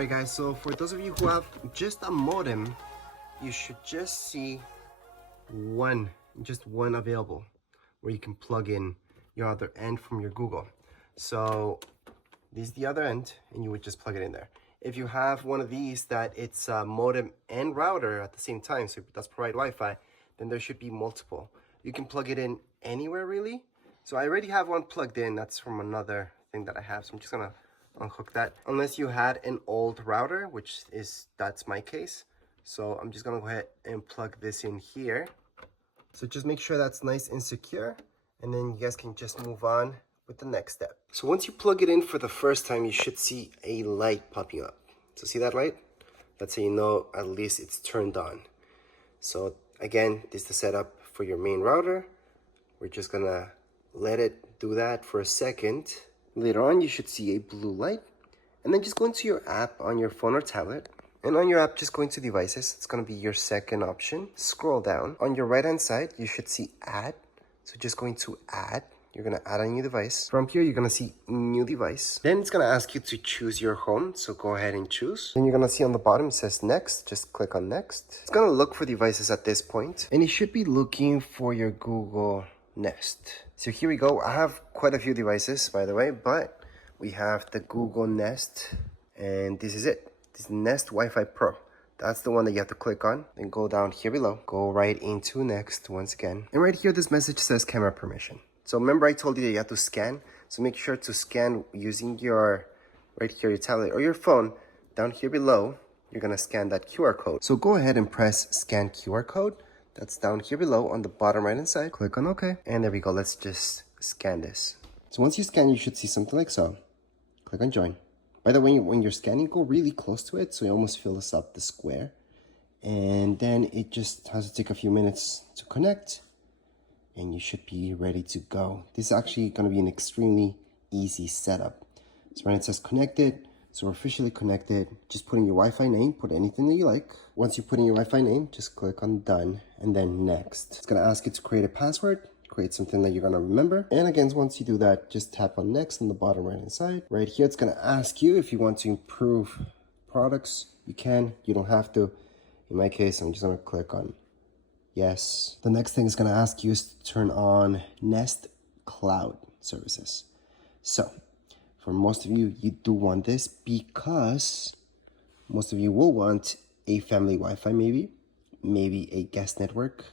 Alright guys, so for those of you who have just a modem, you should just see just one available where you can plug in your other end from your Google. So this is the other end and you would just plug it in there. If you have one of these that it's a modem and router at the same time, so it does provide Wi-Fi, then there should be multiple. You can plug it in anywhere really. So I already have one plugged in, that's from another thing that I have, so I'm just gonna unhook that. Unless you had an old router, that's my case. So I'm just gonna go ahead and plug this in here. So just make sure that's nice and secure, and then you guys can just move on with the next step. So once you plug it in for the first time, you should see a light popping up. So see that light? That's how you know at least it's turned on. So again, this is the setup for your main router. We're just gonna let it do that for a second. Later on, you should see a blue light, and then just go into your app on your phone or tablet. And on your app, just go into devices. It's going to be your second option. Scroll down. On your right hand side, you should see add. So just go into add. You're going to add a new device. From here, you're going to see new device. Then it's going to ask you to choose your home. So go ahead and choose. Then you're going to see on the bottom, it says next. Just click on next. It's going to look for devices at this point. And it should be looking for your Google Nest. So here we go. I have quite a few devices, by the way, but we have the Google Nest, and this is it. This Nest Wi-Fi Pro. That's the one that you have to click on. Then go down here below. Go right into next once again. And right here, this message says camera permission. So remember I told you that you have to scan. So make sure to scan using your, right here, your tablet or your phone. Down here below, you're going to scan that QR code. So go ahead and press scan QR code. That's down here below on the bottom right hand side. Click on OK. And there we go. Let's just scan this. So once you scan, you should see something like so. Click on join. By the way, when you're scanning, go really close to it so it almost fills up the square. And then it just has to take a few minutes to connect. And you should be ready to go. This is actually going to be an extremely easy setup. So right, it says connected. So we're officially connected. Just put in your Wi-Fi name, put anything that you like. Once you put in your Wi-Fi name, just click on done and then next. It's gonna ask you to create a password, create something that you're gonna remember. And again, once you do that, just tap on next on the bottom right hand side. Right here, it's gonna ask you if you want to improve products. You can, you don't have to. In my case, I'm just gonna click on yes. The next thing it's gonna ask you is to turn on Nest Cloud services. So, for most of you, you do want this because most of you will want a family Wi-Fi maybe a guest network,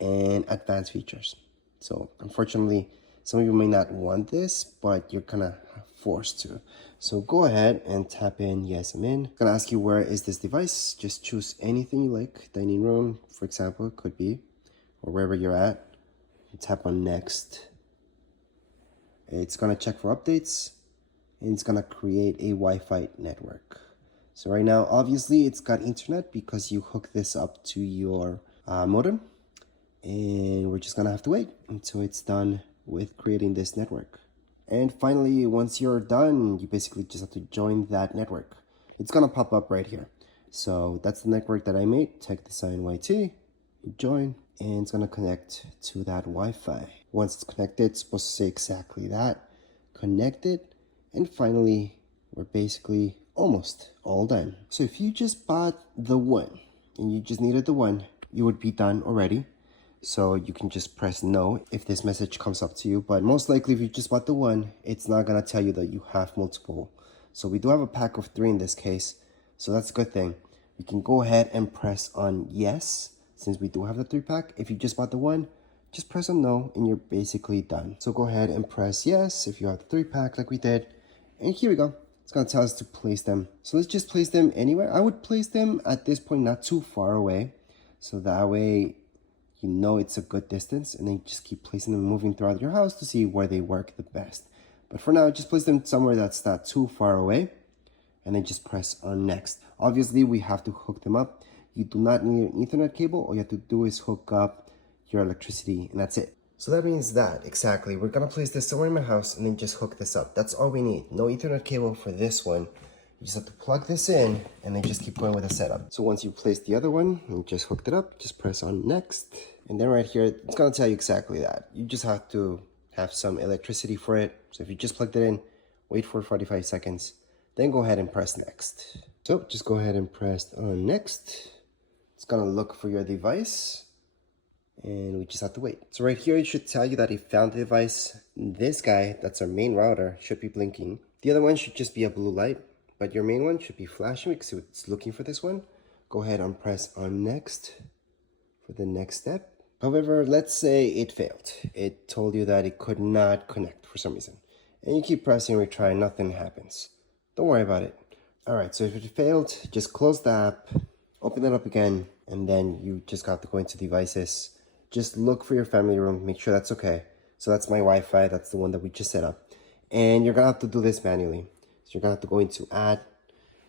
and advanced features. So unfortunately, some of you may not want this, but you're kind of forced to. So go ahead and tap in yes, I'm in. It's gonna ask you where is this device. Just choose anything you like. Dining room, for example, it could be, or wherever you're at. And tap on next. It's gonna check for updates. And it's gonna create a Wi-Fi network. So right now, obviously, it's got internet because you hook this up to your modem. And we're just gonna have to wait until it's done with creating this network. And finally, once you're done, you basically just have to join that network. It's gonna pop up right here. So that's the network that I made, Tech Design YT. Join, and it's gonna connect to that Wi-Fi. Once it's connected, it's supposed to say exactly that. Connected. And finally, we're basically almost all done. So if you just bought the one and you just needed the one, you would be done already. So you can just press no if this message comes up to you. But most likely if you just bought the one, it's not gonna tell you that you have multiple. So we do have a pack of 3 in this case. So that's a good thing. You can go ahead and press on yes, since we do have the 3-pack. If you just bought the one, just press on no and you're basically done. So go ahead and press yes if you have the 3-pack like we did. And here we go. It's going to tell us to place them. So let's just place them anywhere. I would place them at this point not too far away. So that way you know it's a good distance. And then just keep placing them, moving throughout your house to see where they work the best. But for now, just place them somewhere that's not too far away. And then just press on next. Obviously, we have to hook them up. You do not need an Ethernet cable. All you have to do is hook up your electricity and that's it. So that means that, exactly, we're gonna place this somewhere in my house and then just hook this up. That's all we need. No Ethernet cable for this one. You just have to plug this in and then just keep going with the setup. So once you place the other one and just hooked it up, just press on next. And then right here, it's gonna tell you exactly that. You just have to have some electricity for it. So if you just plugged it in, wait for 45 seconds, then go ahead and press next. So just go ahead and press on next. It's gonna look for your device and we just have to wait. So right here, it should tell you that it found the device. This guy, that's our main router, should be blinking. The other one should just be a blue light, but your main one should be flashing because it's looking for this one. Go ahead and press on next for the next step. However, let's say it failed. It told you that it could not connect for some reason. And you keep pressing retry, nothing happens. Don't worry about it. All right, so if it failed, just close the app, open it up again, and then you just got to go into devices. Just look for your family room, make sure that's okay. So that's my Wi-Fi, that's the one that we just set up. And you're gonna have to do this manually. So you're gonna have to go into add,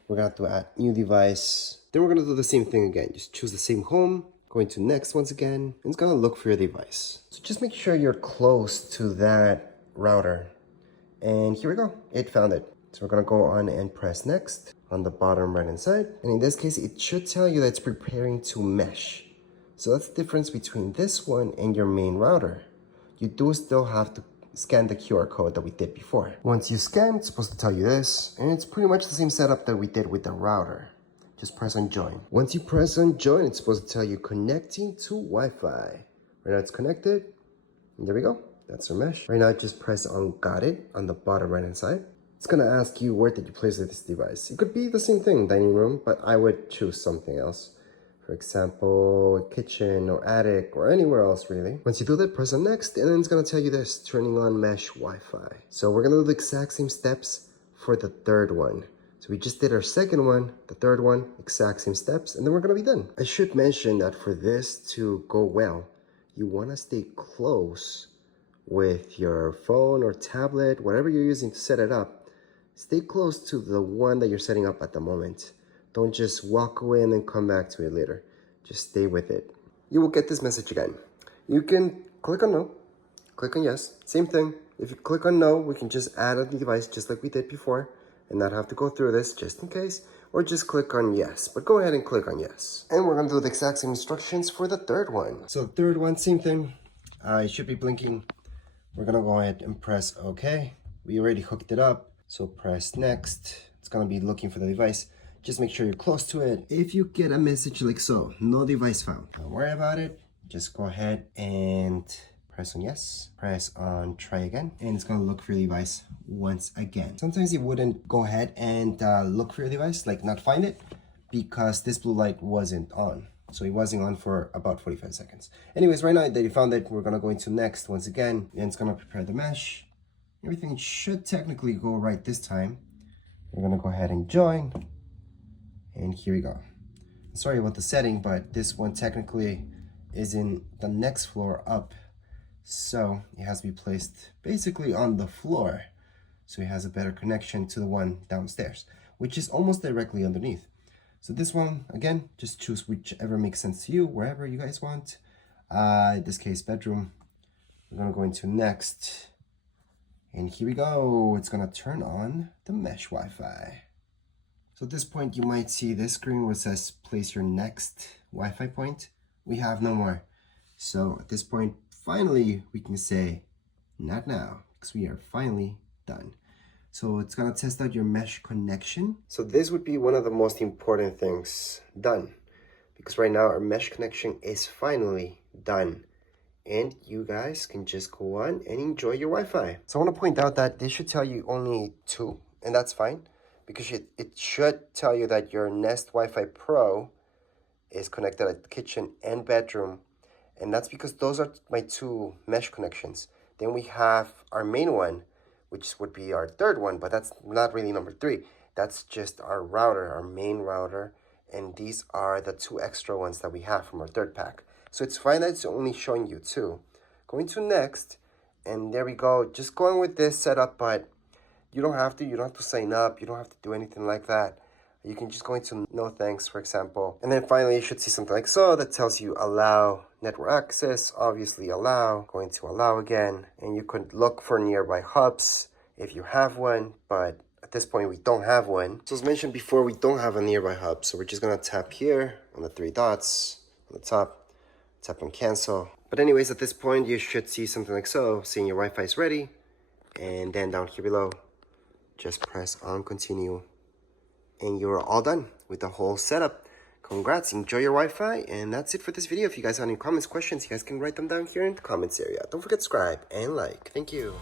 we're gonna have to add new device. Then we're gonna do the same thing again. Just choose the same home, go into next once again, and it's gonna look for your device. So just make sure you're close to that router. And here we go, it found it. So we're gonna go on and press next on the bottom right hand side. And in this case, it should tell you that it's preparing to mesh. So that's the difference between this one and your main router. You do still have to scan the QR code that we did before. Once you scan, it's supposed to tell you this, and it's pretty much the same setup that we did with the router. Just press on join. Once you press on join, it's supposed to tell you connecting to Wi-Fi. Right now it's connected, and there we go. That's our mesh. Right now, just press on got it on the bottom right hand side. It's gonna ask you where did you place this device. It could be the same thing, dining room, but I would choose something else. For example, kitchen or attic or anywhere else really. Once you do that, press on next, and then it's gonna tell you this, turning on mesh Wi-Fi. So we're gonna do the exact same steps for the third one. So we just did our second one, the third one, exact same steps, and then we're gonna be done. I should mention that for this to go well, you wanna stay close with your phone or tablet, whatever you're using to set it up. Stay close to the one that you're setting up at the moment. Don't just walk away and then come back to it later. Just stay with it. You will get this message again. You can click on no, click on yes. Same thing. If you click on no, we can just add a device just like we did before and not have to go through this just in case. Or just click on yes. But go ahead and click on yes. And we're going to do the exact same instructions for the third one. So the third one, same thing. It should be blinking. We're going to go ahead and press OK. We already hooked it up. So press next. It's going to be looking for the device. Just make sure you're close to it. If you get a message like so, no device found, don't worry about it. Just go ahead and press on yes, press on try again, and it's gonna look for your device once again. Sometimes it wouldn't go ahead and look for your device, like not find it, because this blue light wasn't on. So it wasn't on for about 45 seconds. Anyways, right now that you found it, we're gonna go into next once again, and it's gonna prepare the mesh. Everything should technically go right this time. We're gonna go ahead and join. And here we go. Sorry about the setting, but this one technically is in the next floor up. So it has to be placed basically on the floor. So it has a better connection to the one downstairs, which is almost directly underneath. So this one, again, just choose whichever makes sense to you, wherever you guys want. In this case, bedroom. We're gonna go into next. And here we go. It's gonna turn on the mesh Wi-Fi. So at this point, you might see this screen where it says place your next Wi-Fi point. We have no more. So at this point, finally, we can say not now because we are finally done. So it's gonna test out your mesh connection. So this would be one of the most important things done because right now our mesh connection is finally done. And you guys can just go on and enjoy your Wi-Fi. So I wanna point out that this should tell you only 2, and that's fine. Because it should tell you that your Nest Wi-Fi Pro is connected at the kitchen and bedroom. And that's because those are my 2 mesh connections. Then we have our main one, which would be our third one, but that's not really number 3. That's just our router, our main router. And these are the 2 extra ones that we have from our third pack. So it's fine that it's only showing you 2. Going to next, and there we go. Just going with this setup, but you don't have to sign up. You don't have to do anything like that. You can just go into no thanks, for example. And then finally, you should see something like so that tells you allow network access, obviously allow, going to allow again. And you could look for nearby hubs if you have one, but at this point, we don't have one. So as mentioned before, we don't have a nearby hub. So we're just gonna tap here on the 3 dots on the top, tap on cancel. But anyways, at this point, you should see something like so, saying your Wi-Fi is ready. And then down here below, just press on continue and you're all done with the whole setup. Congrats, enjoy your Wi-Fi, and that's it for this video. If you guys have any comments, questions, you guys can write them down here in the comments area. Don't forget to subscribe and like. Thank you.